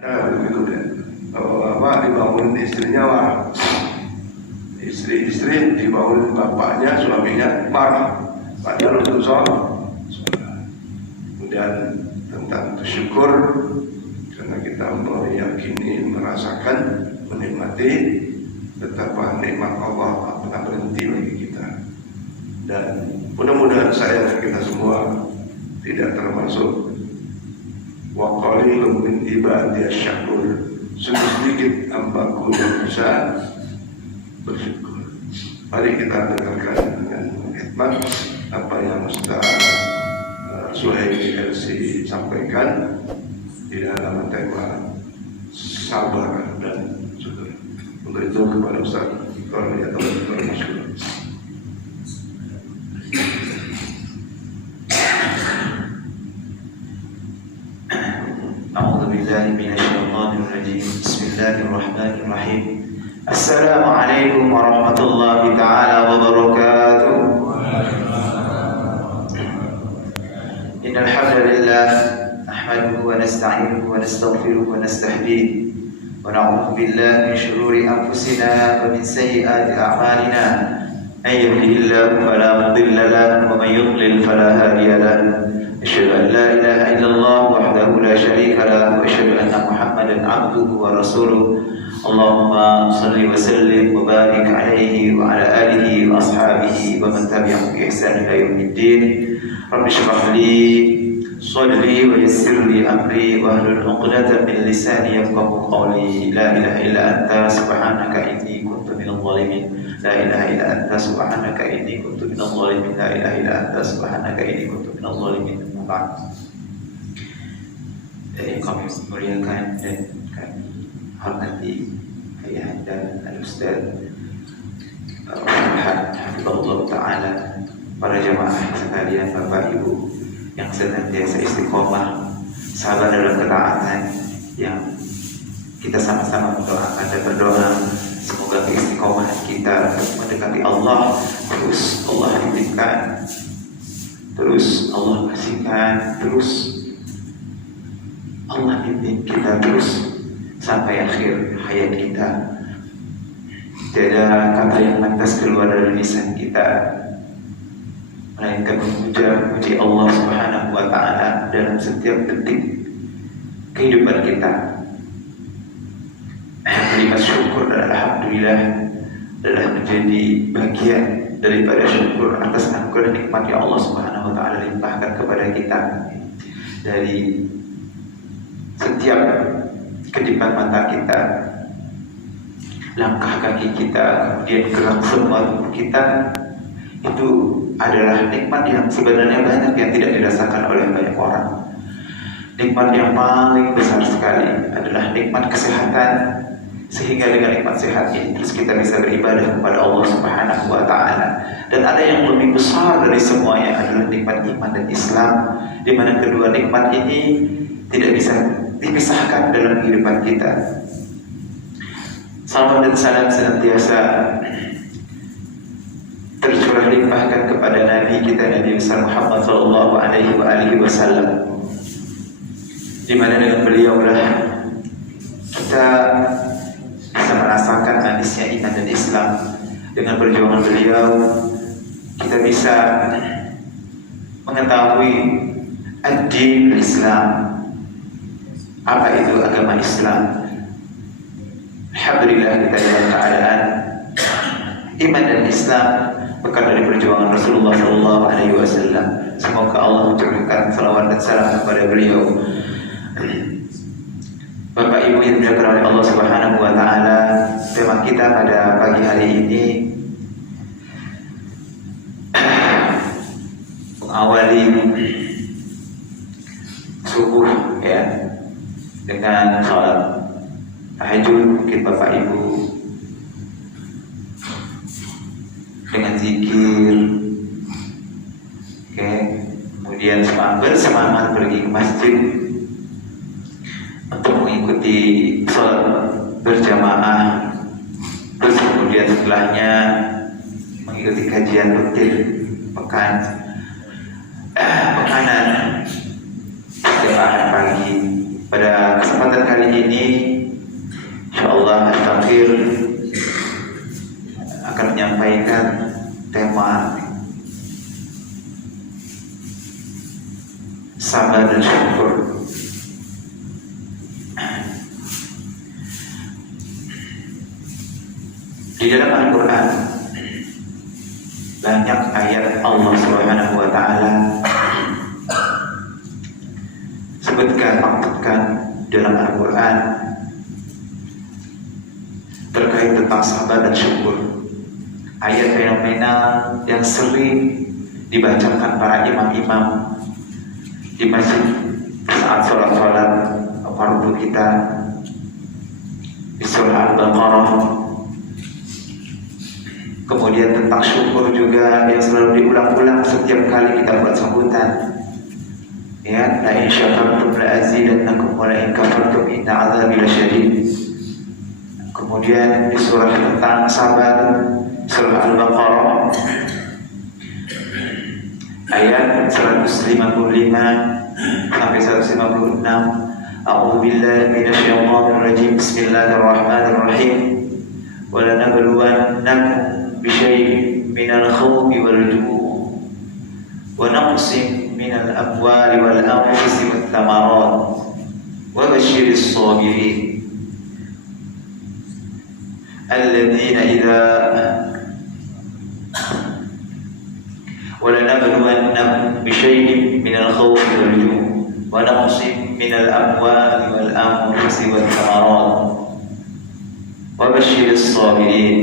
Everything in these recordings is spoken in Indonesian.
Begitu deh. Bapak dibangun istrinya marah, istri dibangun bapaknya, suaminya marah. Padahal untuk sholat. Kemudian tentang bersyukur karena kita meyakini, merasakan, menikmati betapa nikmat Allah tak berhenti bagi kita. Dan mudah-mudahan saya dan kita semua tidak termasuk wa qalilun min ibadiyasy syakur. Sungguh sedikit hambaku yang bisa bersyukur. Mari kita dengarkan dengan hikmat apa yang Ustaz Suhaimi LC sampaikan di dalam tema sabar dan syukur. Untuk itu kepada Ustaz Iqbal atau Dr. Masyur. أعوذ بالله من الشيطان الرجيم بسم الله الرحمن الرحيم السلام عليكم ورحمة الله تعالى وبركاته إن الحمد لله نحمده ونستعينه ونستغفره ونستهديه ونعوذ بالله من شرور أنفسنا ومن سيئات أعمالنا من يهده الله فلا مضل له ومن يضلل فلا هادي له أشهد أن لا إله إلا الله وحده لا شريك له وأشهد أن محمدا عبده ورسوله اللهم صل وسلم وبارك عليه وعلى آله وأصحابه ومن تبعهم بإحسان إلى يوم الدين رب اشرح لي صدري ويسر لي أمري واحلل عقدة من لساني يفقهوا قولي لا إله إلا أنت سبحانك إني كنت من الظالمين لا إله إلا أنت سبحانك إني كنت من الظالمين لا إله إلا أنت سبحانك إني كنت من الظالمين Dari kami memuliakan dan kami hormati ayah dan al-Ustaz Farhan Hafizahullah Ta'ala, para jamaah sekalian, Bapak Ibu yang senantiasa istiqomah sabar dalam ketaatan, yang kita sama-sama mendoakan dan berdoa semoga keistiqomahan kita mendekati Allah terus Allah hidupkan, terus Allah kasihkan, terus Allah bimbing kita terus sampai akhir hayat kita. Tiada kata yang pantas keluar dari lisan kita melainkan memuji Allah Subhanahu wa Ta'ala dalam setiap detik kehidupan kita. Kalimat syukur dan alhamdulillah adalah menjadi bagian daripada syukur atas anugerah nikmat yang Allah Subhanahu wa Ta'ala limpahkan kepada kita. Dari setiap kedipan mata kita, langkah kaki kita, kemudian gerak semua tubuh kita, itu adalah nikmat yang sebenarnya banyak yang tidak dirasakan oleh banyak orang. Nikmat yang paling besar sekali adalah nikmat kesehatan, sehingga dengan nikmat sehat ini terus kita bisa beribadah kepada Allah Subhanahu wa Ta'ala. Dan ada yang lebih besar dari semuanya adalah nikmat iman dan Islam, di mana kedua nikmat ini tidak bisa dipisahkan dalam kehidupan kita. Salam dan salam senantiasa tercurah limpahkan kepada Nabi kita, Nabi besar Muhammad sallallahu alaihi wasallam, di mana dengan beliaulah kita bisa merasakan manisnya iman dan Islam. Dengan perjuangan beliau kita bisa mengetahui ad-din Islam, apa itu agama Islam. Alhamdulillah kita dalam keadaan iman dan Islam bekas dari perjuangan Rasulullah sallallahu alaihi wasallam. Semoga Allah mencurahkan salawat dan salam kepada beliau. Bapak Ibu yang dimuliakan oleh Allah Subhanahu wa Ta'ala, tema kita pada pagi hari ini mengawali subuh ya dengan sholat tahajud. Mungkin Bapak Ibu dengan zikir, kemudian bersemangat pergi ke masjid untuk mengikuti sholat berjamaah, terus kemudian setelahnya mengikuti kajian rutin pekanan setiap hari pagi. Pada kesempatan kesempatan kali ini insyaallah Al-Fakir akan menyampaikan tema sabar dan syukur. Di dalam Al-Quran banyak ayat Allah Subhanahu wa Ta'ala maksudkan dalam Al-Quran terkait tentang sabar dan syukur. Ayat fenomenal yang sering dibacakan para imam-imam di masjid saat sholat fardu kita di surah Al-Baqarah. Kemudian tentang syukur juga yang selalu diulang-ulang setiap kali kita buat sambutan. Ya, la in syakartum la azidannakum wa la in kafartum inna 'adzabi lasyadid. Kemudian di surah tentang sabar, surah Al-Baqarah ayat 155 sampai 156. A'udzu billahi minasyaitonir rajim. Bismillahirrahmanirrahim. Wa lanabluwannakum bisyai'in minal khawfi wal ju'i wa naqsin minal amwali wal anfusi wath thamarat wa basyiris sabirin alladzina idza وَلَنَبْلُوَنَّكُمْ بِشَيْءٍ مِنَ الْخَوْفِ وَالْجُوعِ وَنَقْصٍ مِنَ الْأَمْوَالِ وَالْأَنفُسِ وَالثَّمَرَاتِ وَبَشِّرِ الصَّابِرِينَ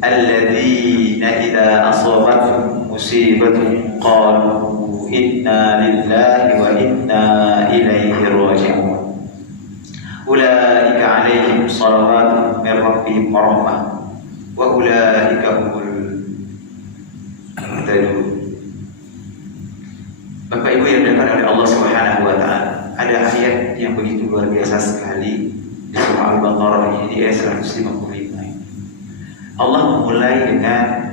الَّذِينَ إِذَا أَصَابَتْهُمْ مُصِيبَةٌ قَالُوا إِنَّا لِلَّهِ وَإِنَّا إِلَيْهِ راجعون أُولَئِكَ عَلَيْهِمْ صَلَوَاتٌ مِنْ رَبِّهِمْ وَرَحْمَةٌ وَأُولَئِكَ هُمُ المهتدون. Bapak Ibu yang dimuliakan oleh Allah Subhanahu wa Ta'ala, ada ayat yang begitu luar biasa sekali di surah Al-Baqarah ini di ayat 155. Allah memulai dengan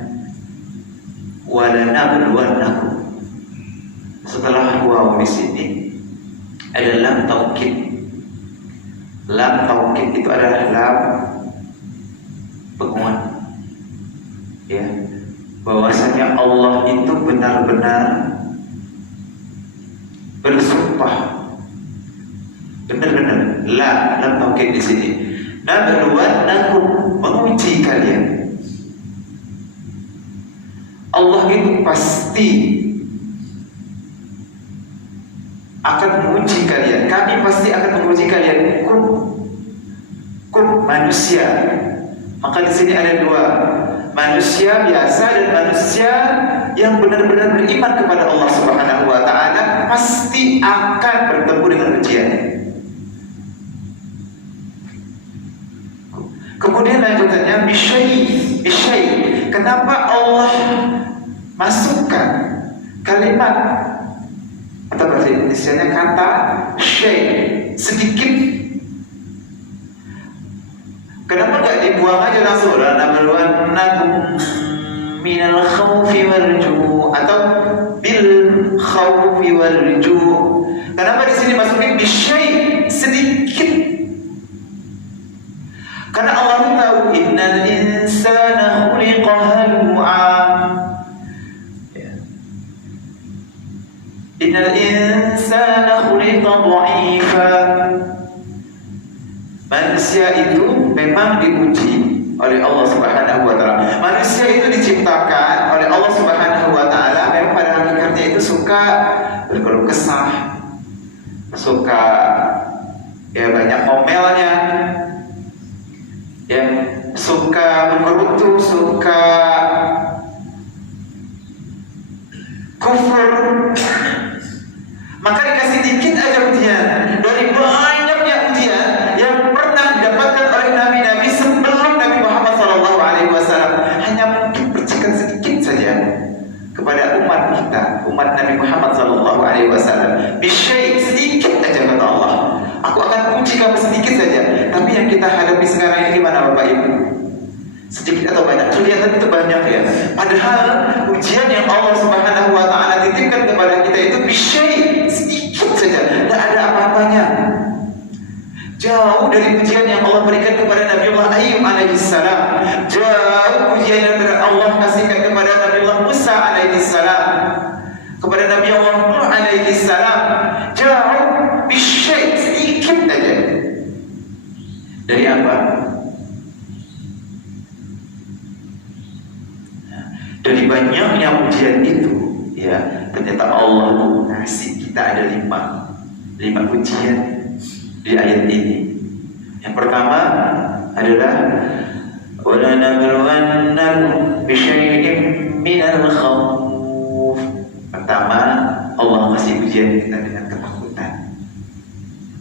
walanabluwannakum. Setelah waw di sini ada lam taukid. Lam taukid itu adalah lam penguat, ya, bahwasanya Allah itu benar-benar bersumpah, benar-benar lam taukid di sini. Nabluwannakum, menguji kalian. Allah itu pasti akan menguji kalian. Kami pasti akan menguji kalian. Kun manusia. Maka di sini ada dua, manusia biasa dan manusia yang benar-benar beriman kepada Allah Subhanahu wa Ta'ala pasti akan bertemu dengan ujian. Kemudian lanjutannya bisyai. Kenapa Allah masukkan kalimat atau bahasa Indonesianya kata syai, sedikit? Kenapa enggak dibuang aja langsung? Lanabluwannakum minal khawfi wal ju' atau bil khawfi wal ju'. Kenapa di sini masukin bisyai, sedikit? Karena Allah tahu innal insana khuliqa halu'a. Innal insana khuliqa dha'ifa. Manusia itu memang diuji oleh Allah Subhanahu wa Ta'ala. Manusia itu diciptakan oleh Allah Subhanahu wa Ta'ala memang pada hakikatnya itu suka berkeluh kesah, suka ya banyak ngomelnya, yang suka menggerutu, suka kufur. Maka dikasih dikit aja ujian dari banyaknya ujian yang pernah didapatkan oleh nabi-nabi sebelum Nabi Muhammad SAW. Hanya mungkin percikan sedikit saja kepada umat kita, umat Nabi Muhammad SAW. Bisyai, sedikit aja kata Allah. Aku akan uji kamu sedikit saja. Tapi yang kita hadapi sekarang ini gimana Bapak Ibu? Sedikit atau banyak? Kelihatan itu banyak ya. Padahal ujian yang Allah Subhanahu wa Ta'ala titipkan kepada kita itu bisyai, sedikit saja, tidak ada apa-apanya. Jauh dari ujian yang Allah berikan kepada Nabi Allah Ayyub alaihissalam. Jauh ujian yang Allah kasihkan kepada Nabi Allah Musa alaihissalam, kepada Nabi Allah Nuh alaihissalam. Jauh bisyai, sedikit saja. Dari apa? Dari banyaknya ujian itu, ya, ternyata Allah ngasih kita ada lima ujian di ayat ini. Yang pertama adalah wala nabluwannakum bisyai'in minal khawf. Pertama, Allah kasih ujian kita dengan ketakutan.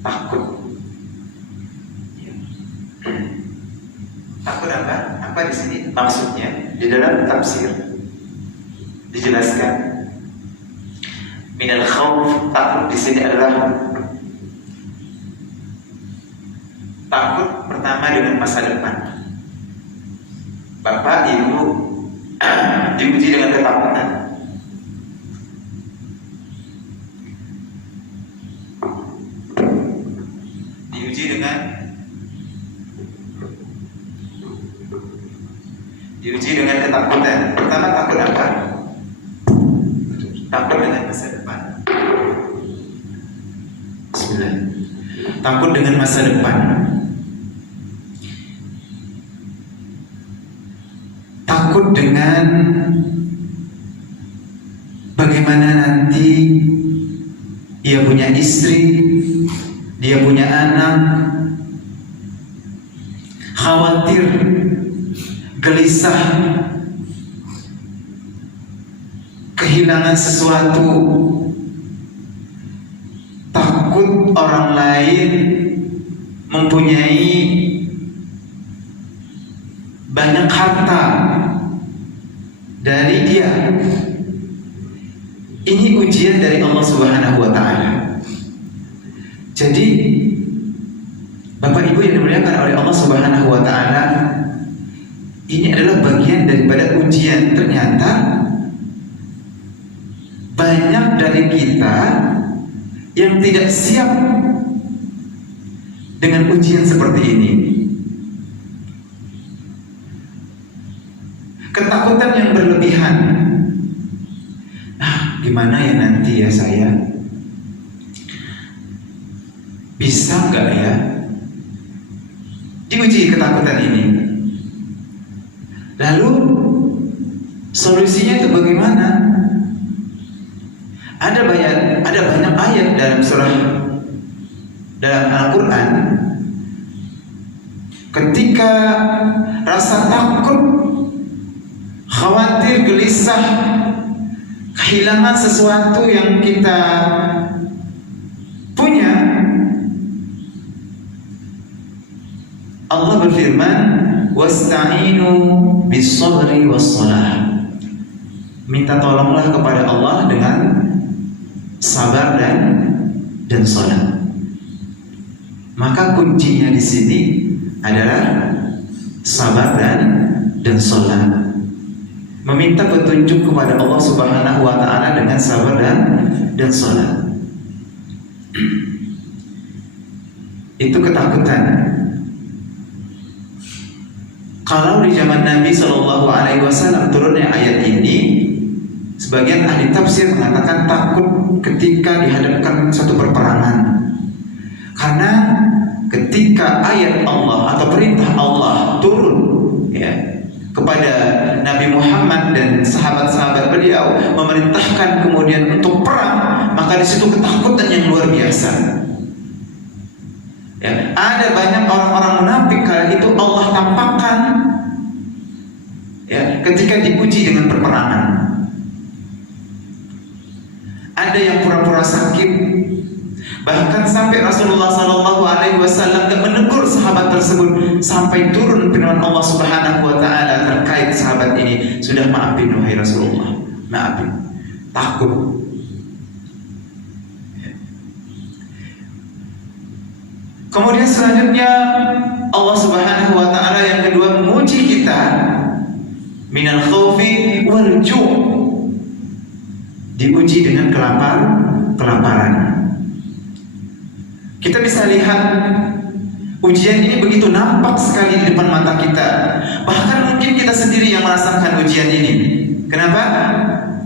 Takut. Takut apa? Apa di sini maksudnya? Di dalam tafsir dijelaskan minal khawf, takut di sini adalah takut pertama dengan masa depan. Bapak ibu diuji dengan ketakutan. Diuji dengan ketakutan. Pertama, takut apa? Takut dengan masa depan. Bismillah. Takut dengan masa depan. Takut dengan bagaimana nanti dia punya istri, dia punya anak. Khawatir, gelisah, kehilangan sesuatu, takut orang lain mempunyai banyak harta dari dia. Ini ujian dari Allah Subhanahu wa Ta'ala. Jadi Bapak Ibu yang dimuliakan oleh Allah Subhanahu wa Ta'ala, ini adalah bagian daripada ujian. Ternyata banyak dari kita yang tidak siap dengan ujian seperti ini. Ketakutan yang berlebihan. Nah, gimana ya nanti ya saya? Bisa nggak ya diuji ketakutan ini? Lalu solusinya itu bagaimana? Ada banyak ayat dalam Al-Quran. Ketika rasa takut, khawatir, gelisah, kehilangan sesuatu yang kita punya, Allah berfirman, wasta'inu bis-sabri was-salah. Minta tolonglah kepada Allah dengan sabar dan salat. Maka kuncinya di sini adalah sabar dan salat. Meminta petunjuk kepada Allah Subhanahu wa Ta'ala dengan sabar dan salat. Itu ketakutan. Kalau di zaman Nabi Shallallahu Alaihi Wasallam turunnya ayat ini, sebagian ahli tafsir mengatakan takut ketika dihadapkan satu perperangan. Karena ketika ayat Allah atau perintah Allah turun, ya, kepada Nabi Muhammad dan sahabat-sahabat beliau, memerintahkan kemudian untuk perang, maka di situ ketakutan yang luar biasa. Ya, ada banyak orang-orang munafik kala itu Allah tampakkan, ya, ketika diuji dengan perperangan. Ada yang pura-pura sakit, bahkan sampai Rasulullah SAW menegur sahabat tersebut, sampai turun firman Allah Subhanahu wa Ta'ala terkait sahabat ini, sudah maafin wahai Rasulullah, maafin, takut. Kemudian selanjutnya Allah Subhanahu wa Ta'ala yang kedua menguji kita minal khaufi wal ju', diuji dengan kelaparan. Kita bisa lihat Ujian ini begitu nampak sekali di depan mata kita. Bahkan mungkin kita sendiri yang merasakan ujian ini. Kenapa?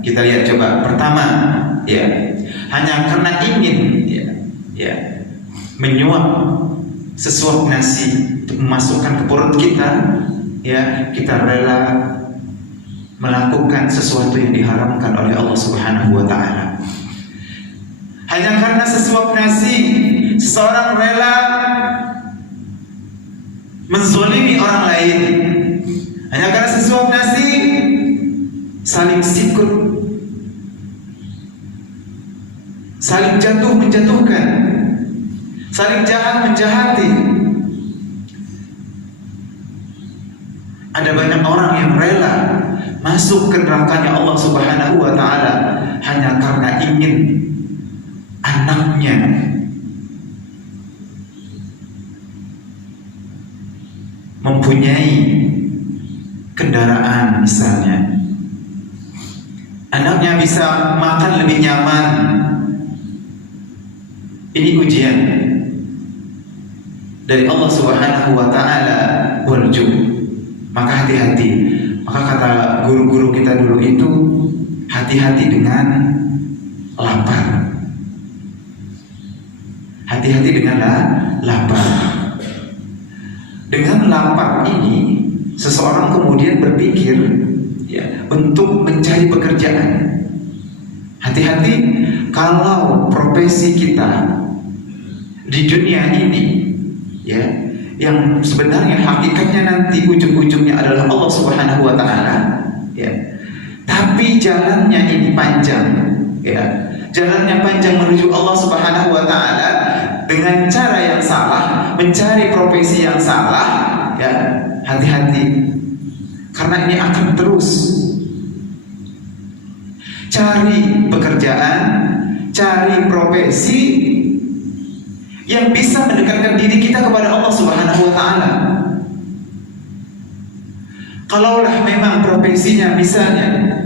Kita lihat coba. Pertama, ya, hanya karena ingin menyuap sesuap nasi untuk memasukkan ke perut kita, ya, kita rela melakukan sesuatu yang diharamkan oleh Allah Subhanahu wa taala. Hanya karena sesuap nasi, seseorang rela menzolimi orang lain. Hanya karena sesuap nasi, saling sikut, saling jatuh menjatuhkan, saling jahat menjahati. Ada banyak orang yang rela masuk ke nerakanya Allah Subhanahu wa taala hanya karena ingin anaknya mempunyai kendaraan misalnya. Anaknya bisa makan lebih nyaman. Ini ujian dari Allah Subhanahu wa taala wal-jub. Maka hati-hati. Maka kata guru-guru kita dulu itu, hati-hati dengan lapar. Hati-hati dengan lapar. Dengan lapar ini, seseorang kemudian berpikir, ya, untuk mencari pekerjaan. Hati-hati kalau profesi kita di dunia ini, ya, yang sebenarnya hakikatnya nanti ujung-ujungnya adalah Allah Subhanahu wa taala, ya. Tapi jalannya ini panjang, ya. Jalannya panjang menuju Allah Subhanahu wa taala dengan cara yang salah, mencari profesi yang salah, ya, hati-hati. Karena ini akan terus. Cari pekerjaan, cari profesi yang bisa mendekatkan diri kita kepada Allah Subhanahu wa taala. Kalaulah memang profesinya misalnya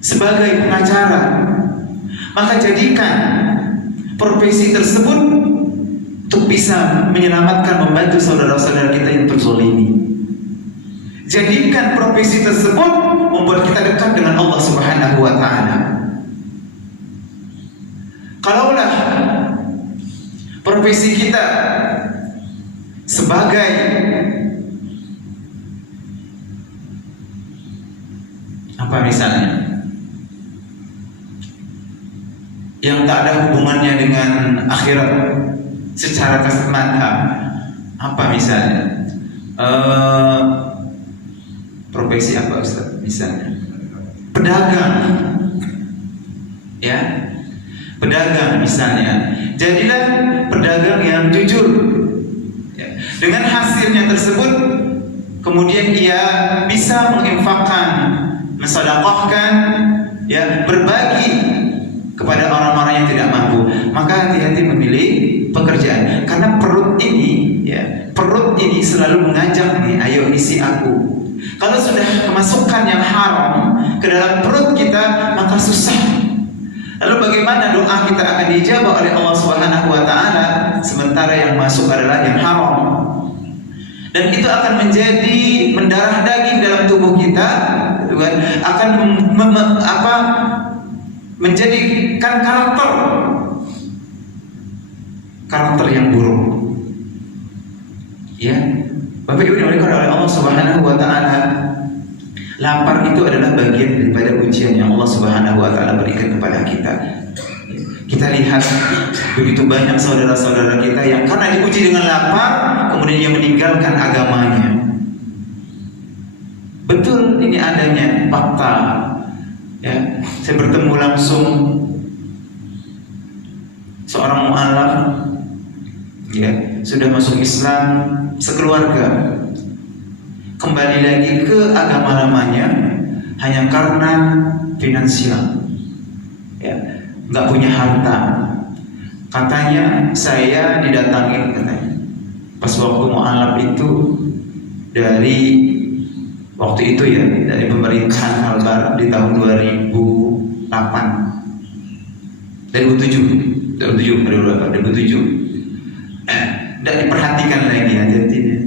sebagai pengacara, maka jadikan profesi tersebut untuk bisa menyelamatkan, membantu saudara-saudara kita yang terzolimi. Jadikan profesi tersebut membuat kita dekat dengan Allah Subhanahu wa taala. Kalaulah profesi kita sebagai apa misalnya, yang tak ada hubungannya dengan akhirat secara kasat mata, apa misalnya, profesi apa Ustaz? Misalnya pedagang, ya, pedagang misalnya. Jadilah pedagang yang jujur, ya. Dengan hasilnya tersebut kemudian ia bisa menginfakkan, mensedekahkan, ya, berbagi kepada orang-orang yang tidak mampu. Maka hati-hati memilih pekerjaan, karena perut ini, ya, perut ini selalu mengajak nih, ayo isi aku. Kalau sudah kemasukan yang haram ke dalam perut kita, maka susah. Lalu bagaimana doa kita akan dijawab oleh Allah Subhanahu wa taala sementara yang masuk adalah yang haram? Dan itu akan menjadi mendarah daging dalam tubuh kita, akan menjadikan karakter yang buruk. Ya, Bapak Ibu dimuliakan oleh Allah Subhanahu wa taala, lapar itu adalah bagian daripada ujian yang Allah Subhanahu wa taala berikan kepada kita. Kita lihat begitu banyak saudara-saudara kita yang karena diuji dengan lapar, kemudian dia meninggalkan agamanya. Betul, ini adanya fakta. Ya, saya bertemu langsung seorang mu'alaf, ya, sudah masuk Islam sekeluarga, kembali lagi ke agama lamanya hanya karena finansial, ya, nggak punya harta. Katanya saya didatangi, katanya pas waktu mu'alaf itu dari waktu itu, ya, dari pemerintahan Al-Bar di tahun 2008, 2007, tidak diperhatikan lagi, hati-hati ya.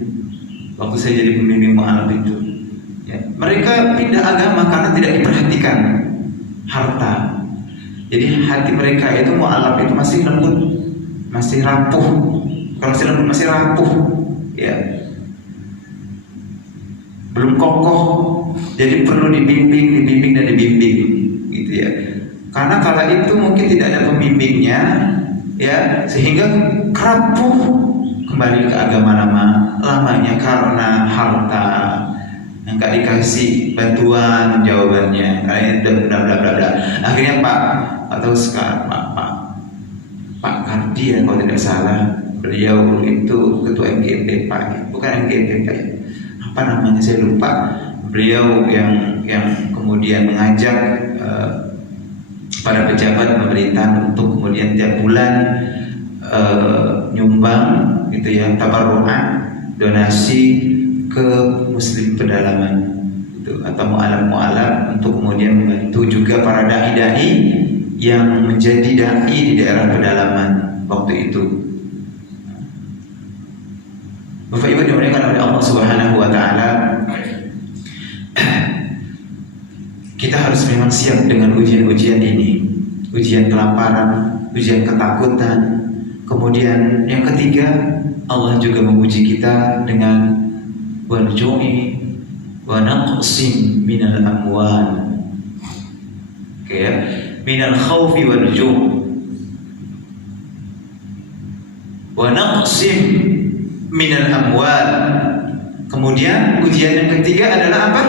Waktu saya jadi pembimbing mu'alaf itu, ya, mereka pindah agama karena tidak diperhatikan harta. Jadi hati mereka itu mu'alaf itu masih lembut, masih rapuh. Kalau masih lembut masih rapuh, ya, belum kokoh. Jadi perlu dibimbing dan dibimbing, gitu ya. Karena kala itu mungkin tidak ada pembimbingnya, ya, sehingga rapuh kembali ke agama lamanya karena harta yang gak dikasih bantuan jawabannya, kayak bla bla bla bla. Akhirnya atau sekarang Pak Kardi ya, kalau tidak salah, beliau itu ketua MGP Pak, bukan MGP Pak, apa namanya saya lupa. Beliau yang kemudian mengajak para pejabat pemerintahan untuk kemudian tiap bulan nyumbang gitu ya, tabarru'an, donasi ke muslim pedalaman itu, atau mu'alaf untuk kemudian membantu juga para dai-dai yang menjadi dai di daerah pedalaman waktu itu. Bapak Ibu dimuliakan oleh Allah Subhanahu wa taala, kita harus memang siap dengan ujian-ujian ini, ujian kelaparan, ujian ketakutan. Kemudian yang ketiga, Allah juga menguji kita dengan warju'i wa naqsim minal amwal, minal khawfi wal ju' wa naqsim minal amwal. Kemudian ujian yang ketiga adalah apa?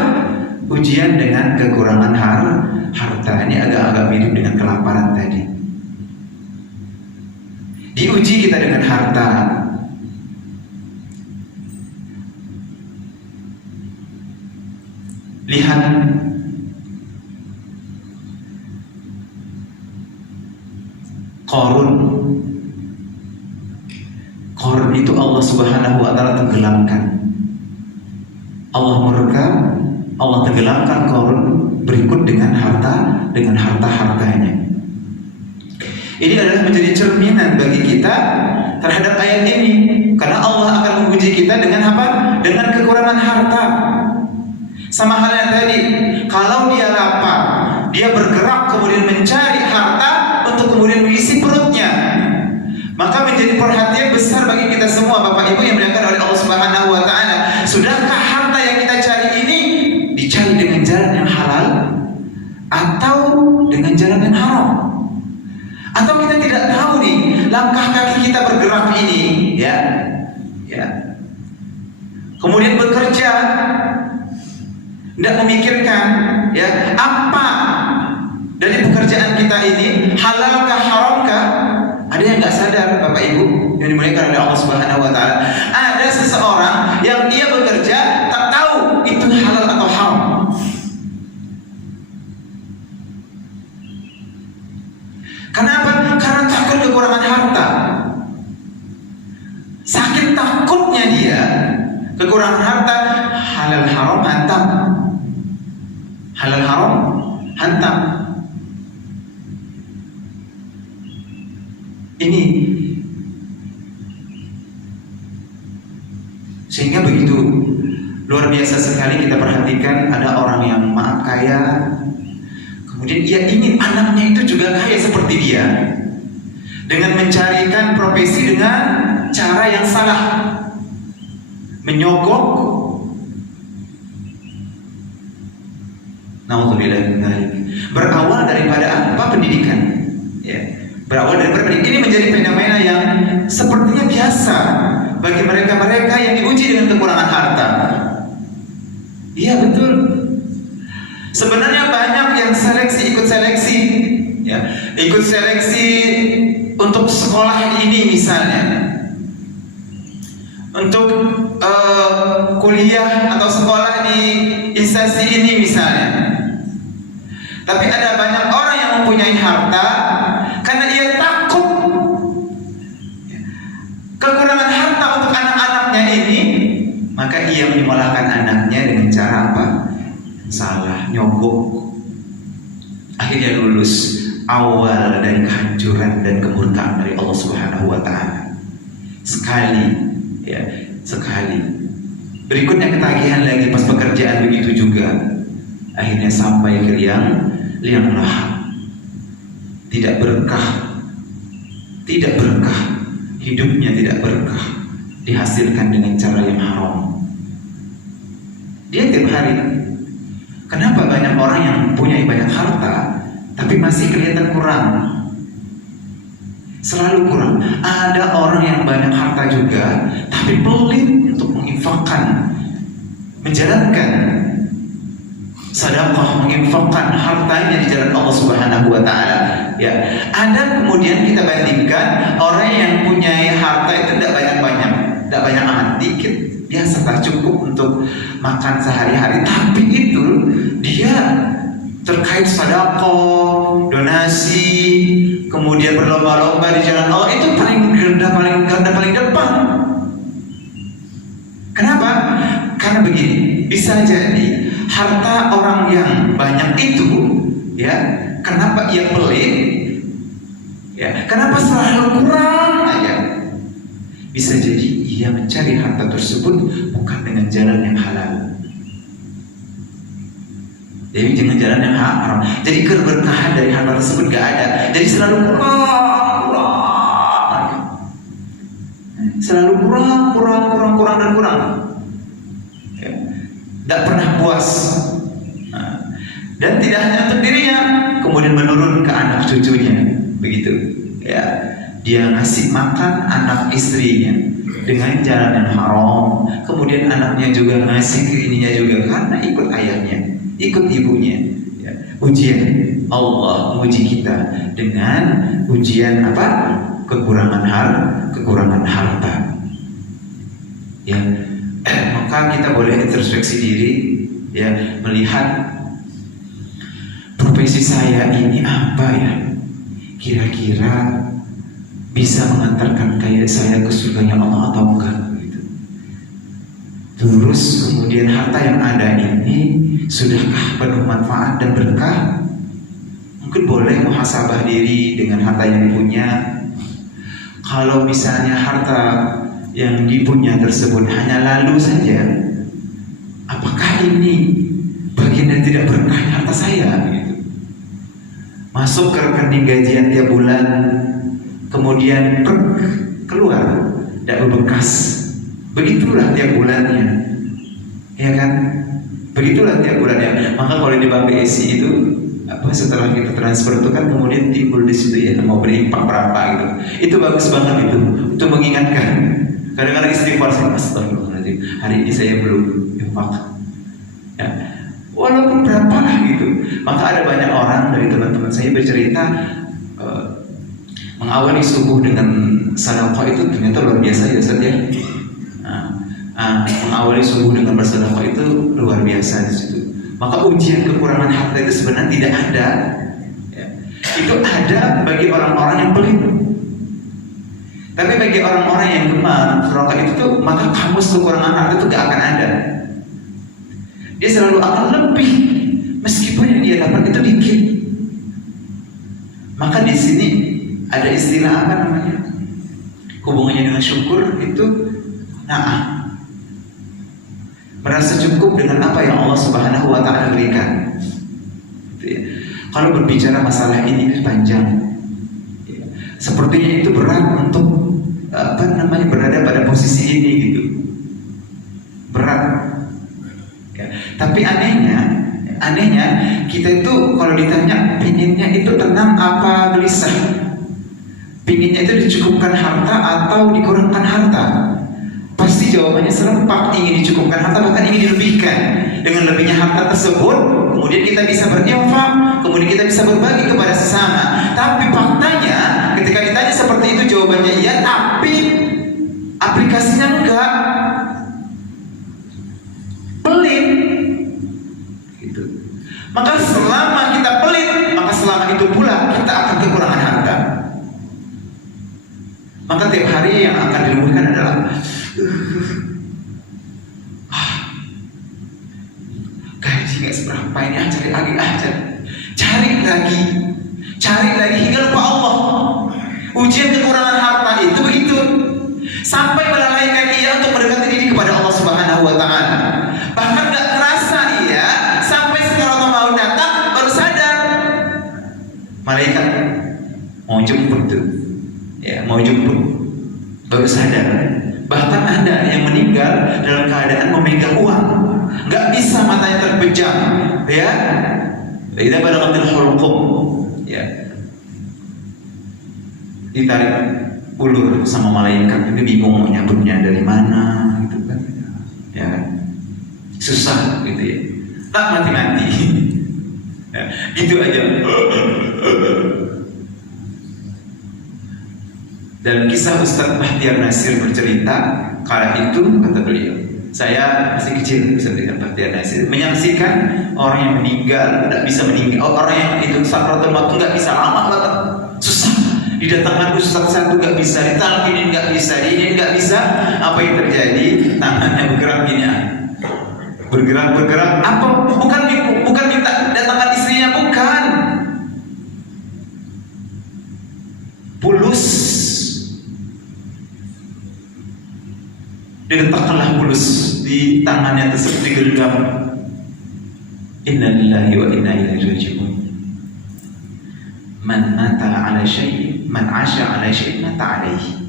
Ujian dengan kekurangan harta. Ini agak-agak mirip dengan kelaparan tadi. Diuji kita dengan harta. Lihat Qarun itu Allah Subhanahu wa taala tenggelamkan. Allah murka, Allah tenggelamkan Qarun berikut dengan harta-hartanya. Ini adalah menjadi cerminan bagi kita terhadap ayat ini, karena Allah akan menguji kita dengan apa? Dengan kekurangan harta. Sama halnya tadi, kalau dia lapar, dia bergerak kemudian mencari harta untuk kemudian mengisi perutnya, maka menjadi perhatian besar bagi kita semua, Bapak Ibu yang dimuliakan oleh Allah Subhanahu wa taala. Sudahkah harta yang kita cari ini dicari dengan jalan yang halal atau dengan jalan yang haram? Atau kita tidak tahu nih langkah kaki kita bergerak ini, ya. Kemudian bekerja, tidak memikirkan, ya, apa dari pekerjaan kita ini halalkah haramkah? Ada yang nggak sadar, Bapak Ibu yang dimuliakan oleh Allah Subhanahu wa taala. Ada seseorang yang dia bekerja tak tahu itu halal atau haram. Kenapa? Karena takut kekurangan harta. Saking takutnya dia kekurangan harta, halal haram hantam. Halal haram hantam. Ini sehingga begitu luar biasa sekali kita perhatikan, ada orang yang maaf kaya, kemudian ia ingin anaknya itu juga kaya seperti dia, dengan mencarikan profesi dengan cara yang salah, menyogok. Berawal daripada apa? Pendidikan, ya. Berawal dari pendidikan. Ini menjadi fenomena yang sepertinya biasa bagi mereka-mereka yang diuji dengan kekurangan harta. Iya, betul. Sebenarnya banyak yang ikut seleksi, ya, ikut seleksi untuk sekolah ini misalnya, untuk kuliah atau sekolah di instansi ini misalnya. Tapi ada banyak orang yang mempunyai harta karena ia takut kekurangan harta untuk anak-anaknya ini, maka ia menyekolahkan anaknya dengan cara apa? Salah, nyogok. Akhirnya lulus. Awal dari kehancuran dan kemurkaan dari Allah Subhanahu wa taala. sekali, ya sekali. Berikutnya ketagihan lagi pas pekerjaan begitu juga. Akhirnya sampai ke liang lahat. Tidak berkah, hidupnya tidak berkah, dihasilkan dengan cara yang haram. Dia tiap hari. Kenapa banyak orang yang punya banyak harta tapi masih kelihatan kurang? Selalu kurang. Ada orang yang banyak harta juga tapi pelit untuk menginfakkan, menjalankan sedekah, menginfakkan hartanya di jalan Allah Subhanahu wa taala. Ya, ada kemudian kita bandingkan orang yang punya harta itu tidak banyak amat, dikit, biasa tak cukup untuk makan sehari-hari, tapi itu dia terkait sedekah, donasi, kemudian berlomba-lomba di jalan Allah, itu paling rendah, paling depan. Kenapa? Karena begini, bisa jadi harta orang yang banyak itu, ya, kenapa ia pelit? Ya, kenapa selalu kurang aja? Bisa jadi ia mencari harta tersebut bukan dengan jalan yang halal. Jadi dengan jalan yang haram. Jadi keberkahan dari harta tersebut gak ada. Jadi selalu kurang. Selalu kurang. Ya. Tidak pernah puas. Dan tidak hanya untuk dirinya, kemudian menurun ke anak cucunya. Begitu. Ya. Dia ngasih makan anak istrinya dengan jalan yang haram. Kemudian anaknya juga ngasih ke ininya juga karena ikut ayahnya, ikut ibunya. Ya. Ujian Allah menguji kita dengan ujian apa? Kekurangan harta. Ya, maka kita boleh introspeksi diri, ya, melihat profesi saya ini apa ya? Kira-kira bisa mengantarkan kayak saya ke surganya Allah atau enggak? Gitu. Terus kemudian harta yang ada ini sudahkah penuh manfaat dan berkah? Mungkin boleh muhasabah diri dengan harta yang dipunya. Kalau misalnya harta yang dipunya tersebut hanya lalu saja, apakah ini bagian dari tidak berkahnya harta saya? Gitu. Masuk ke rekening gajian tiap bulan, kemudian keluar, tidak berbekas. Begitulah tiap bulannya, ya kan? Begitulah tiap bulannya. Maka kalau di Bank BSI itu setelah kita transfer itu kan kemudian timbul di situ, ya, mau berimpak berapa gitu. Itu bagus banget itu mengingatkan. Kadang-kadang istighfar, astagfirullahaladzim, hari ini saya belum infak. Ya, walaupun berapa lah gitu. Maka ada banyak orang dari teman-teman saya bercerita mengawali subuh dengan sedekah itu ternyata luar biasa ya Ustaz ya. Mengawali subuh dengan bersedekah itu luar biasa di situ. Maka ujian kekurangan harta itu sebenarnya tidak ada. Ya. Itu ada bagi orang-orang yang pelit. Tapi bagi orang-orang yang gemar sedekah itu tuh, maka kamus kekurangan harta itu gak akan ada. Dia selalu akan lebih, meskipun yang dia dapat itu dikit. Maka di sini ada istilah apa namanya? Hubungannya dengan syukur itu merasa cukup dengan apa yang Allah Subhanahu wa taala berikan. Gitu ya. Kalau berbicara masalah ini panjang. Ya. Sepertinya itu berat untuk berada pada posisi ini gitu. Berat. Ya. Tapi anehnya kita itu kalau ditanya pinginnya itu tenang apa gelisah? Pinginnya itu dicukupkan harta atau dikurangkan harta? Pasti jawabannya serempak, ingin dicukupkan harta, bahkan ingin dilebihkan. Dengan lebihnya harta tersebut, kemudian kita bisa berinfak, kemudian kita bisa berbagi kepada sesama. Tapi faktanya, ketika ditanya seperti itu, jawabannya iya, tapi aplikasinya enggak. Pelit. Gitu. Maka selama kita pelit, maka selama itu pula kita akan kekurangan harta. Maka tiap hari yang akan dilakukan adalah gaji nggak seberapa ini, cari lagi hingga lupa Allah. Ujian kekurangan harta itu begitu. jemput tuh, ya mau jemput, baru sadar. Bahkan ada yang meninggal dalam keadaan memegang uang, nggak bisa, matanya terpejam, ya. Idza balaghatil hulqum, ya, ditarik ulur sama malaikat, itu bingung mau nyambutnya dari mana, gitu kan, ya, susah gitu ya, tak mati-mati, ya, itu aja. Dalam kisah Ustadz Bahtiar Nasir bercerita, kala itu kata beliau, saya masih kecil, Ustadz Bahtiar Nasir menyaksikan orang yang meninggal, tidak bisa meninggal, orang yang itu sakratul maut nggak bisa, lama banget, susah, didatangkan ustadz satu nggak bisa, ditalkinin nggak bisa, ini nggak bisa, apa yang terjadi? Tangannya bergerak gini, bergerak, apa? Bukan minta datangkan istrinya, bukan, pulus. Diletakkanlah pulus di tangannya tersebut, digenggam. Inna lillahi wa inna ilaihi raji'un. Man mata ala syai', man asya ala syai' mata alaihi.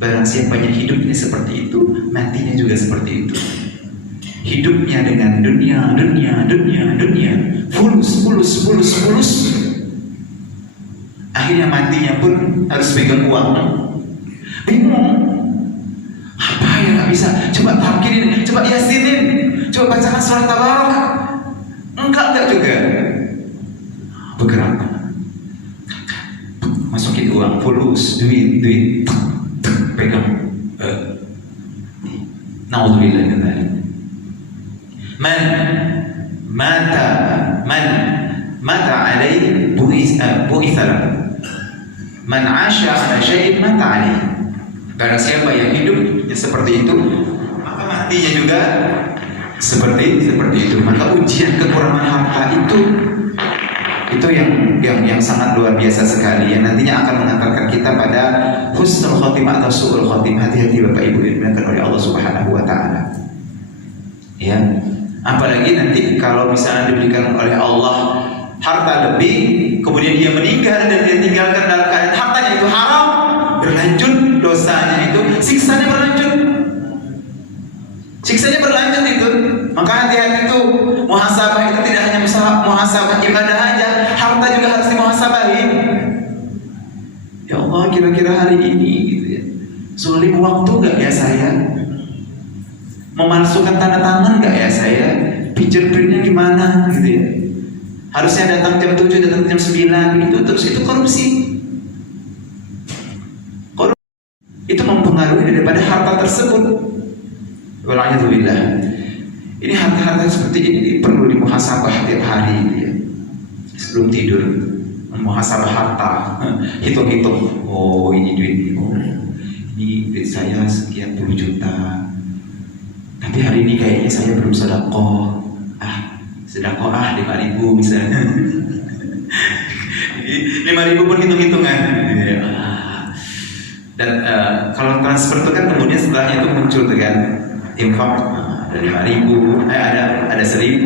Barang siapa yang hidupnya seperti itu, matinya juga seperti itu. Hidupnya dengan dunia, fulus. Akhirnya matinya pun harus pegang uang. Bingung. Apa yang nggak bisa? Coba tahqirin, coba yasinin, coba bacakan surat tabarak. Enggak juga. Bergerak, masukin uang, fulus, duit, pegang. Naudzubillah min dzalik. Man mata alaihi bu'itha. Man 'asha 'ala syai'in mata alaihi. Barang siapa yang hidup ya seperti itu, maka matinya juga seperti itu. Maka ujian kekurangan harta itu yang sangat luar biasa sekali, yang nantinya akan mengantarkan kita pada husnul khotimah atau su'ul khotimah. Hati-hati Bapak Ibu yang dimuliakan oleh Allah Subhanahu wa taala. Ya. Apalagi nanti kalau misalnya diberikan oleh Allah harta lebih, kemudian dia meninggal dan dia tinggalkan dalam keadaan hartanya itu haram, berlanjut dosanya itu, siksanya berlanjut itu. Maka hati-hati itu, muhasabah itu tidak hanya muhasabah ibadah aja, harta juga harus dimuhasabahin. Ya Allah, kira-kira hari ini gitu ya, sulim waktu gak ya saya? Memalsukan tanda tangan gak ya saya? Fingerprintnya gimana gitu ya? Harusnya datang jam 7, datang jam 9 gitu, terus itu korupsi. Itu mempengaruhi daripada harta tersebut. Wala'iyadzubillah. Ini harta-harta seperti ini perlu dimuhasabah tiap hari ya. Sebelum tidur, muhasabah harta, hitung-hitung. Oh ini duit, ini duit saya sekian puluh juta. Tapi hari ini kayaknya saya belum sedekah. Sedekah 5.000 misalnya. 5.000 pun hitung-hitungan. Dan kalau transfer itu kan kemudian setelahnya itu muncul tuh kan, infak ada 5.000, ada 1.000,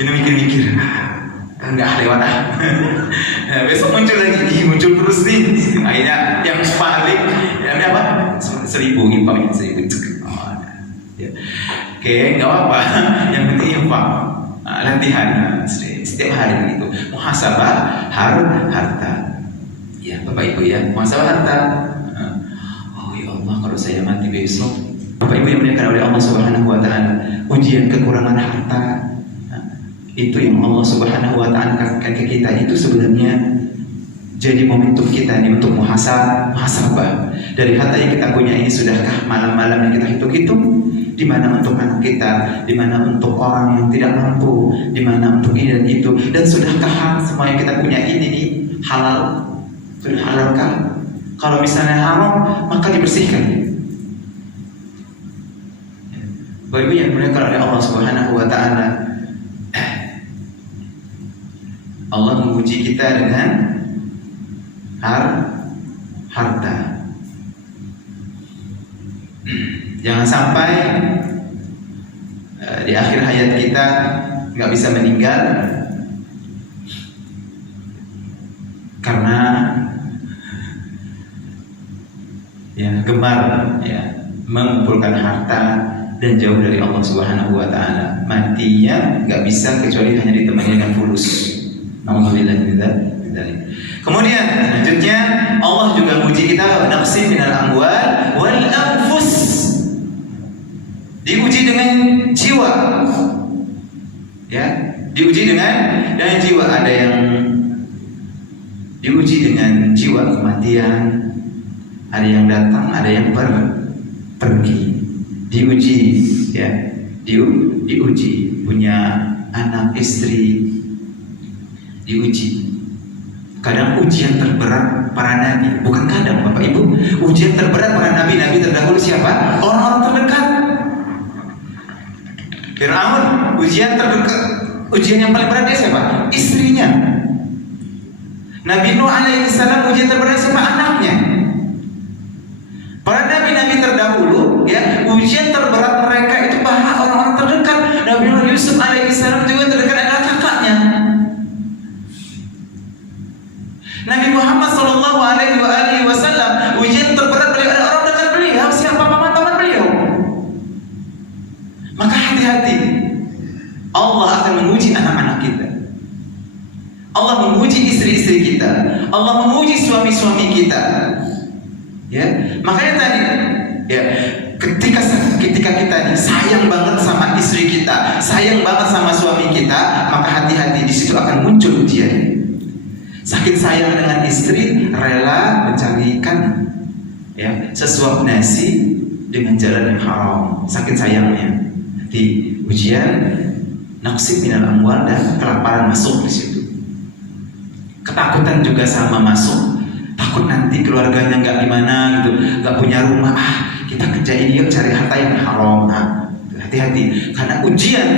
ini mikir enggak lewat besok muncul lagi, muncul terus nih, akhirnya yang paling ya apa 1.000 infaknya 1.000. Oke, nggak apa-apa, yang penting infak, latihan setiap hari begitu, muhasabah harta. Ya Bapak Ibu ya, muhasabah harta. Oh ya Allah, kalau saya mati besok, Bapak Ibu yang dimuliakan oleh Allah Subhanahu wa taala, ujian kekurangan harta itu yang Allah Subhanahu wa taala kasihkan ke kita, itu sebenarnya jadi momentum kita nih untuk muhasabah. Dari harta yang kita punya ini, sudahkah malam-malam yang kita hitung-hitung, di mana untuk anak kita, di mana untuk orang yang tidak mampu, di mana untuk ini dan itu, dan sudahkah semua yang kita punya ini nih halal? Sudah halalkah? Kalau misalnya haram, maka dibersihkan. Bapak Ibu yang dimuliakan oleh Allah Subhanahu wa taala, Allah menguji kita dengan harta. Jangan sampai di akhir hayat kita nggak bisa meninggal karena ya gemar ya mengumpulkan harta dan jauh dari Allah Subhanahu wa taala. Matinya nggak bisa kecuali hanya ditemani dengan fulus. Alhamdulillah tidak. Kemudian selanjutnya Allah juga menguji kita naqsin minal amwal wal anfus. Diuji dengan jiwa. Ya, diuji dengan jiwa. Ada yang diuji dengan jiwa kematian, ada yang datang, ada yang pergi. Diuji ya, diuji punya anak istri, diuji. Kadang ujian terberat para nabi, bukan kadang Bapak Ibu, ujian terberat para nabi terdahulu siapa? Orang-orang terdekat. Fir'aun, ujian terdekat, ujian yang paling berat dia siapa? Istrinya. Nabi Nuh alaihi salam, ujian terberat siapa? Anaknya. Para nabi-nabi terdahulu, ya, ujian terberat mereka itu bahkan orang-orang terdekat. Nabi Yusuf alaihi salam juga terdekat adalah kakaknya. Nabi Muhammad sallallahu alaihi wasallam, ujian terberat beliau adalah orang dekat beliau, siapa? Paman-paman beliau. Maka hati-hati. Allah akan menguji anak-anak kita. Allah menguji istri-istri kita. Allah menguji suami-suami kita. Ya, makanya tadi ya, ketika kita ini sayang banget sama istri kita, sayang banget sama suami kita, maka hati-hati, di situ akan muncul ujian. Saking sayang dengan istri, rela mencarikan ya sesuap nasi dengan jalan yang haram. Saking sayangnya, di ujian naqsin minal amwal dan kelaparan masuk di situ. Ketakutan juga sama masuk. Takut nanti keluarganya nggak gimana gitu, nggak punya rumah. Kita kerjain yuk cari harta yang haram. Hati-hati, karena ujian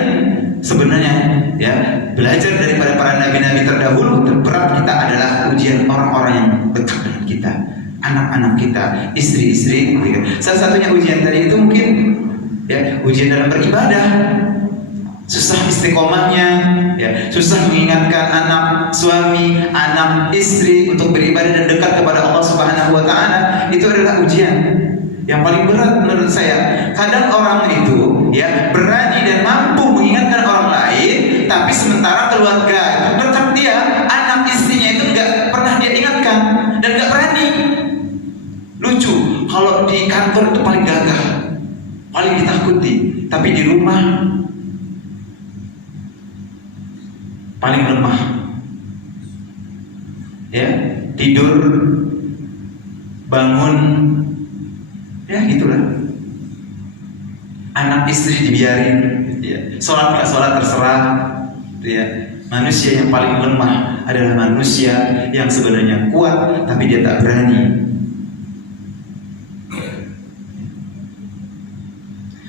sebenarnya ya, belajar daripada para nabi-nabi terdahulu, terberat kita adalah ujian orang-orang yang dekat dengan kita, anak-anak kita, istri-istri gitu ya. Salah satunya ujian tadi itu mungkin ya, ujian dalam beribadah, susah istiqomahnya ya, susah mengingatkan anak, suami, anak, istri untuk beribadah dan dekat kepada Allah Subhanahu wa taala. Itu adalah ujian yang paling berat menurut saya. Kadang orang itu ya berani dan mampu mengingatkan orang lain, tapi sementara keluarga dekat dia, anak istrinya itu nggak pernah dia ingatkan dan nggak berani. Lucu, kalau di kantor itu paling gagah, paling ditakuti, tapi di rumah paling lemah. Ya, tidur, bangun, ya gitulah. Anak istri dibiarin, gitu ya. Sholat nggak sholat terserah, gitu ya. Manusia yang paling lemah adalah manusia yang sebenarnya kuat tapi dia tak berani.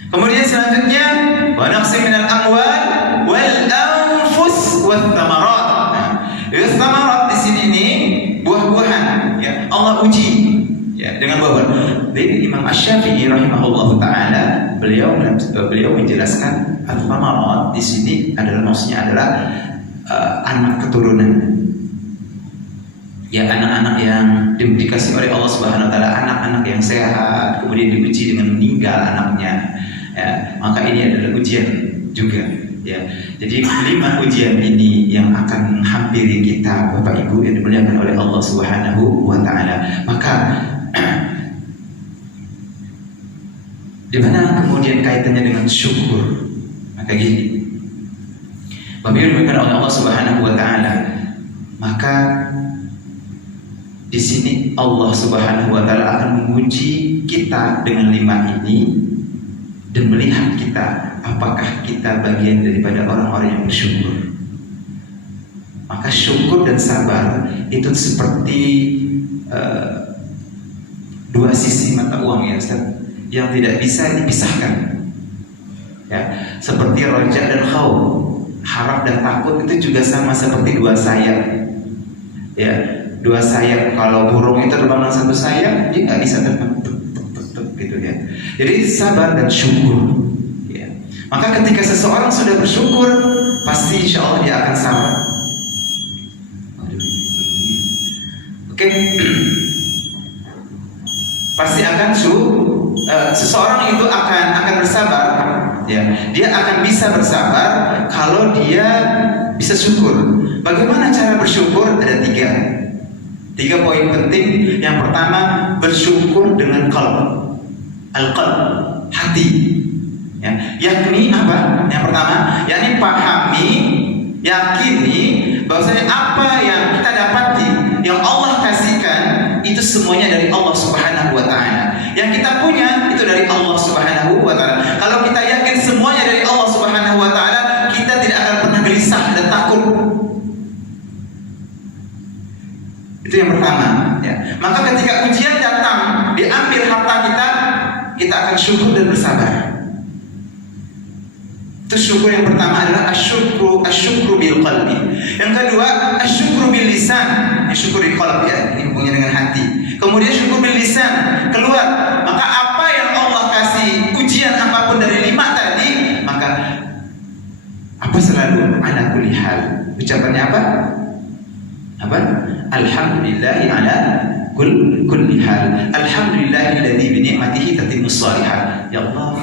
Kemudian selanjutnya, wa naqsin minal amwal wal anfus wat thamarat. Nah, thamarat di sini ini buah-buahan, ya. Allah uji ya dengan buah-buahan. Jadi Imam Asy-Syafi'i rahimahullahu taala, beliau menjelaskan al-thamarat di sini adalah maksudnya adalah anak keturunan. Ya, anak-anak yang dikasih oleh Allah Subhanahu wa taala, anak-anak yang sehat, kemudian diuji dengan meninggal anaknya. Ya, maka ini adalah ujian juga. Ya, jadi 5 ujian ini yang akan hampiri kita, Bapak Ibu yang dimuliakan oleh Allah Subhanahu wa taala. Maka di mana kemudian kaitannya dengan syukur? Maka gini, Bapak Ibu dimuliakan oleh Allah Subhanahu wa taala, maka di sini Allah Subhanahu wa taala akan menguji kita dengan 5 ini dan melihat kita apakah kita bagian daripada orang-orang yang bersyukur. Maka syukur dan sabar itu seperti 2 sisi mata uang ya Ustaz, yang tidak bisa dipisahkan. Ya, seperti roja dan khauf, harap dan takut itu juga sama seperti 2 sayap. Ya, 2 sayap, kalau burung itu terbang dengan 1 sayap, dia nggak bisa terbang gitu ya. Jadi sabar dan syukur. Ya. Maka ketika seseorang sudah bersyukur, pasti insya Allah dia akan sabar. Oke. Pasti akan seseorang itu akan bersabar, ya. Dia akan bisa bersabar kalau dia bisa syukur. Bagaimana cara bersyukur? Ada tiga poin penting. Yang pertama, bersyukur dengan qalb, al-qalb, hati, ya. Yakni apa? Yang pertama, yakni pahami, yakini bahwasanya apa yang kita dapati, yang Allah kasihkan, itu semuanya dari Allah Subhanahu wa Ta'ala. Yang kita punya itu dari Allah Subhanahu wa Ta'ala. Kalau kita yakin semuanya dari Allah Subhanahu wa Ta'ala, kita tidak akan pernah gelisah dan takut. Itu yang pertama, ya. Maka ketika ujian datang, diambil harta kita akan syukur dan bersabar. Itu syukur yang pertama adalah asyukru bil qalbi. Yang kedua, asyukru bil lisan. Syukur di qalbi, ya, ini hubungannya dengan hati. Kemudian syukur bil lisan, keluar. Maka apa yang Allah kasih, ujian apapun dari 5 tadi, maka apa selalu ala kulli hal. Ucapannya apa? Alhamdulillahi ala kulli hal. Alhamdulillahilladzi bi ni'matihi tatimmus shalihat. Ya Allah,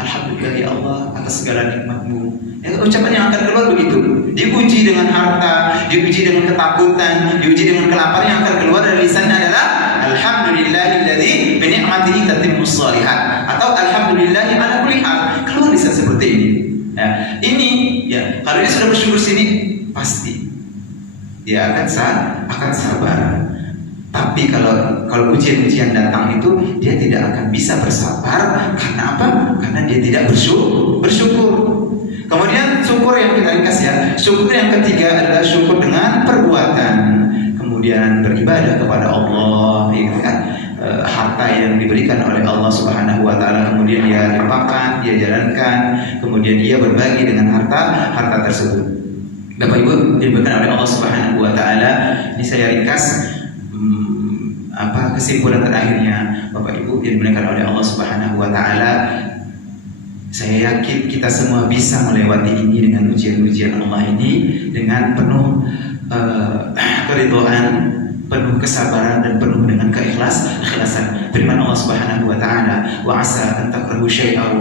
alhamdulillah ya Allah atas segala nikmat-Mu. Ya, ucapan yang akan keluar begitu. Diuji dengan harta, diuji dengan ketakutan, diuji dengan kelaparan, yang akan keluar dari lisannya adalah alhamdulillahilladzi bi ni'matihi tatimmus shalihat, atau alhamdulillahi ala kulli hal. Keluar lisan seperti ini. Ya, ini ya, kalau dia sudah bersyukur sini, pasti dia akan sabar. Tapi kalau ujian-ujian datang itu, dia tidak akan bisa bersabar. Karena apa? Karena dia tidak bersyukur. Kemudian syukur yang kita ringkas, ya. Syukur yang ketiga adalah syukur dengan perbuatan. Kemudian beribadah kepada Allah, ya kan? Harta yang diberikan oleh Allah Subhanahu wa Ta'ala, kemudian dia infakkan, dia jalankan, kemudian dia berbagi dengan harta tersebut. Bapak Ibu diberikan oleh Allah Subhanahu wa Ta'ala. Ini saya ringkas kesimpulan terakhirnya. Bapak Ibu yang dimuliakan oleh Allah Subhanahu wa Ta'ala, saya yakin kita semua bisa melewati ini dengan ujian-ujian Allah ini dengan penuh keridhaan, penuh kesabaran, dan penuh dengan keikhlasan. Firman Allah Subhanahu wa Ta'ala, wa asa an takrahu syai'an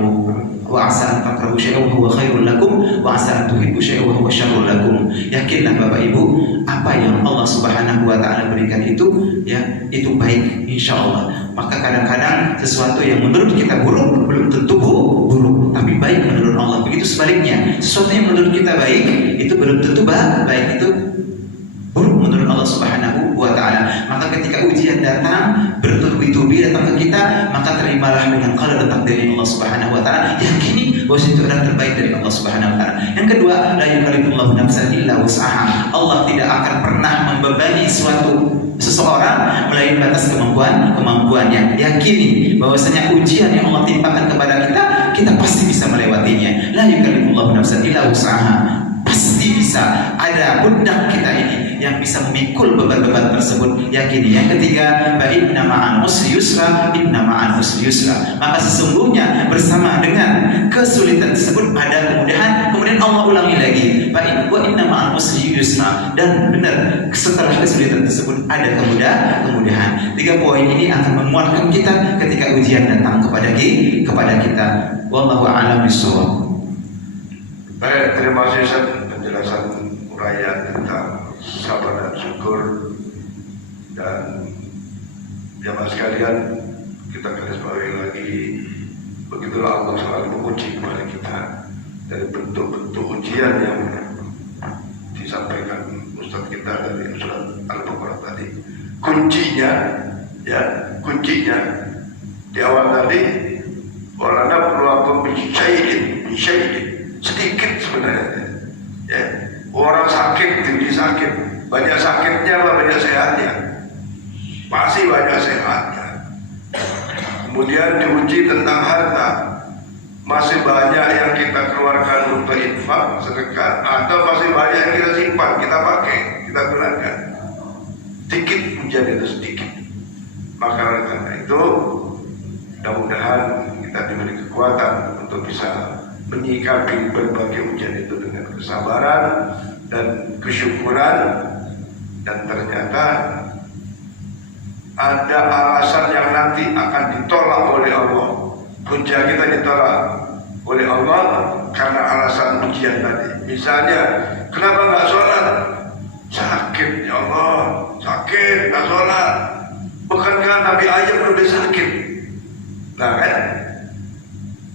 wa asa an takrahu syai'an wa huwa khairul lakum wa asa an tuhibbu syai'an wa huwa syarrul lakum. Yakinlah Bapak Ibu, apa yang Allah Subhanahu wa Ta'ala berikan itu, ya, itu baik insyaallah. Maka kadang-kadang sesuatu yang menurut kita buruk belum tentu buruk, tapi baik menurut Allah. Begitu sebaliknya, sesuatu yang menurut kita baik itu belum tentu baik, itu buruk menurut Allah Subhanahu wa Ta'ala. Maka ketika ujian datang, bertubi-tubi datang ke kita, maka terimalah dengan qada datang dari Allah Subhanahu wa Ta'ala. Yakini bahwa itu adalah terbaik dari Allah Subhanahu wa Ta'ala. Yang kedua, la yukallifullahu nafsan illa wus'aha. Allah tidak akan pernah membebani seseorang melainkan batas kemampuannya. Yakini bahwasanya ujian yang Allah timpakan kepada kita pasti bisa melewatinya. La yukallifullahu nafsan illa wus'aha. Pasti bisa. Ada pundak kita ini yang bisa memikul beban-beban tersebut. Yakini. Yang ketiga, fa inna ma'al usri yusra, inna ma'al usri yusra. Maka sesungguhnya bersama dengan kesulitan tersebut ada kemudahan. Kemudian Allah ulangi lagi, fa inna ma'al usri yusra. Dan benar, setelah kesulitan tersebut ada kemudahan. 3 poin ini akan menguatkan kita ketika ujian datang kepada kita. Wallahu a'lam bishawab. Baik, terima kasih penjelasan uraian tentang sabar dan syukur. Dan jamaah sekalian, kita garis bawahi lagi, begitulah Allah selalu menguji kepada kita dari bentuk-bentuk ujian yang disampaikan Ustaz kita dari surat Al-Baqarah tadi. Kuncinya di awal tadi, walana perlu aku bisyai'in sedikit sebenarnya, ya. Orang sakit, tinggi sakit, banyak sakitnya apa banyak sehatnya? Pasti banyak sehatnya. Kemudian diuji tentang harta, masih banyak yang kita keluarkan untuk infak, sedekah, atau masih banyak yang kita simpan, kita pakai, kita gunakan. Sedikit ujian itu sedikit. Maka karena itu, mudah-mudahan kita diberi kekuatan untuk bisa menyikapi berbagai ujian itu dengan kesabaran dan kesyukuran, dan ternyata ada alasan yang nanti akan ditolak oleh Allah. Hujah kita ditolak oleh Allah karena alasan ujian tadi. Misalnya, kenapa nggak sholat? Sakit ya Allah, sakit nggak sholat. Bukankah Nabi Ayub udah sakit? Nah kan,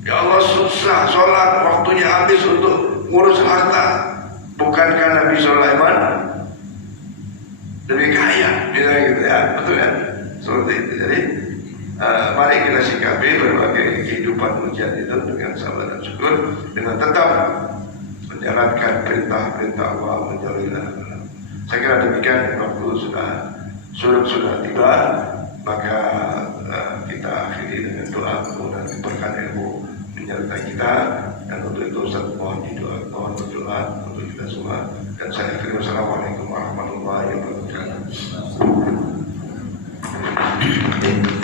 ya Allah susah sholat, waktunya habis untuk ngurus harta. Bukankah Nabi Sulaiman lebih kaya? Misalnya gitu ya, betul kan? Seperti itu. Jadi mari kita sikapi berbagai kehidupan ujian itu dengan sabar dan syukur, dengan tetap menjalankan perintah-perintah Allah, menjalani. Saya kira demikian. Waktu sudah tiba, maka kita akhiri dengan doa dan keberkahan ilmu menyertai kita, dan untuk itu Ustaz mohon berdoa untuk kita semua, dan saya akhiri. Wassalamualaikum warahmatullahi wabarakatuh.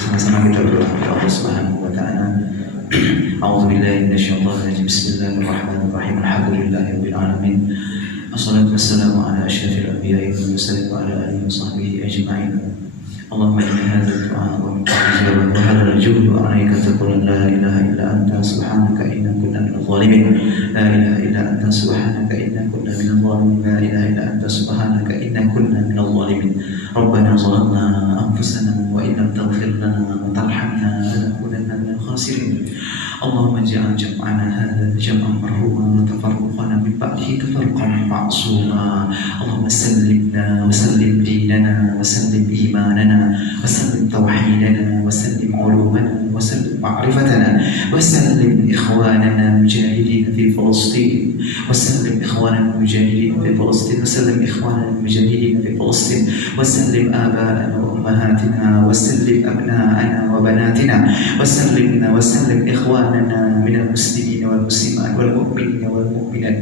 Sama-sama kita berdoa kepada Allah Subhanahu wa taala. A'udzubillahi minasyaitonir rajim. Bismillahirrahmanirrahim. Alhamdulillahirabbil alamin. Wassalatu wassalamu ala asyrafil anbiya'i wal mursalin wa ala alihi wa sahbihi ajma'in. Allahumma inna hadzal du'a wa min ijabah wa hadha al-juhd wa 'alayka taqul la ilaha illa anta subhanaka inna kunna minadh dhalimin. La ilaha illa anta subhanaka inna kunna minadh dhalimin. La ilaha illa anta subhanaka inna kunna minadh dhalimin. Rabbana zalamna anfusana wa in lam taghfir lana wa tarhamna lanakunanna minal khasirin. Allahumma ij'al jam'ana hadha jam'an marhuma wa tafarruqana min ba'dihi tafarruqan ma'suma. Allahumma sallimna wa sallim dinana wa sallim imanana wa sallim tawhidana wa sallim ulumana wa sallim ma'rifatana wa sallim ikhwanana mujahidin fi Palestin wa sallim ikhwanana mujahidin fi Palestin wa sallim ikhwanana mujahidin fi Palestin wa sallim aba'ana wa ummahatina wa sallim abna'ana wa banatina wa sallimna wa sallim ikhwanana من المسلمين والمسلمات والمؤمنين والمؤمنات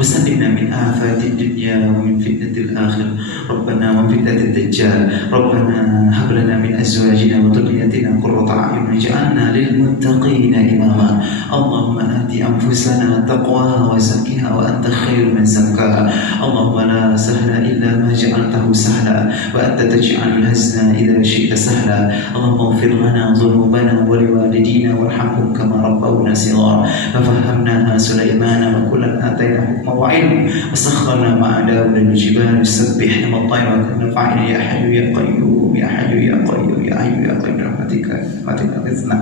وسلمنا من آفات الدنيا ومن فتنة الآخرة ربنا ومن فتنة الدجال ربنا هب لنا من أزواجنا وذرياتنا قرة أعين واجعلنا للمتقين إماما. اللهم آت أنفسنا تقواها وزكها وأنت خير من زكاها. اللهم لا سهل إلا ما جعلته سهلا وأنت تجعل الحزن إذا شئت سهلا. اللهم اغفر لنا ذنوبنا ولوالدينا وارحمهم كما ربونا صغارا. ففهمناها سليمان وكلا آتينا حكما وعلما وسخرنا مع داود الجبال يسبحن والطير وكنا فاعلين. يا حي يا قيوم يا حي يا قيوم يا حي يا قيوم برحمتك اغثنا.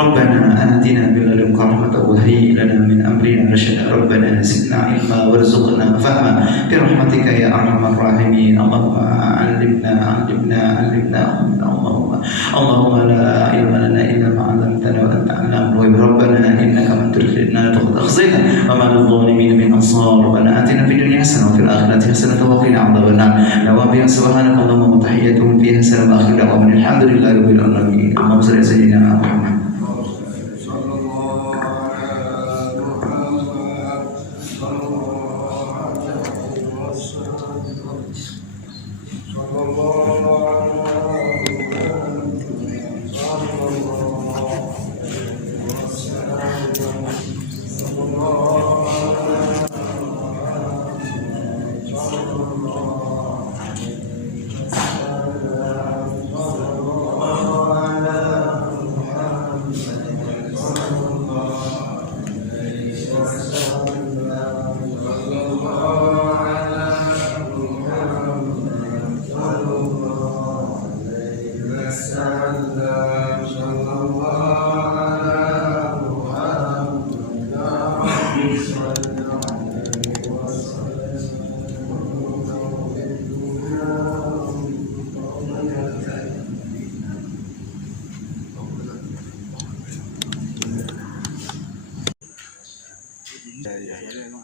ربنا آتنا من لدنك رحمة وهيئ لنا من أمرنا رشدا. ربنا زدنا علما وارزقنا فهما برحمتك يا أرحم الراحمين. اللهم علمنا اللهم لا علم لنا إلا ما علمتنا وأنت علام الغيوب. ربنا إنك من تدخل النار فقد أخزيته وما للظالمين من أنصار. ربنا آتنا في الدنيا حسنة وفي الآخرة حسنة وقنا عذاب النار. نوابي سبحانك اللهم وتحياتهم فيها سلام آخر دعواهم الحمد لله رب العالمين. اللهم صل على سيدنا محمد. Ya.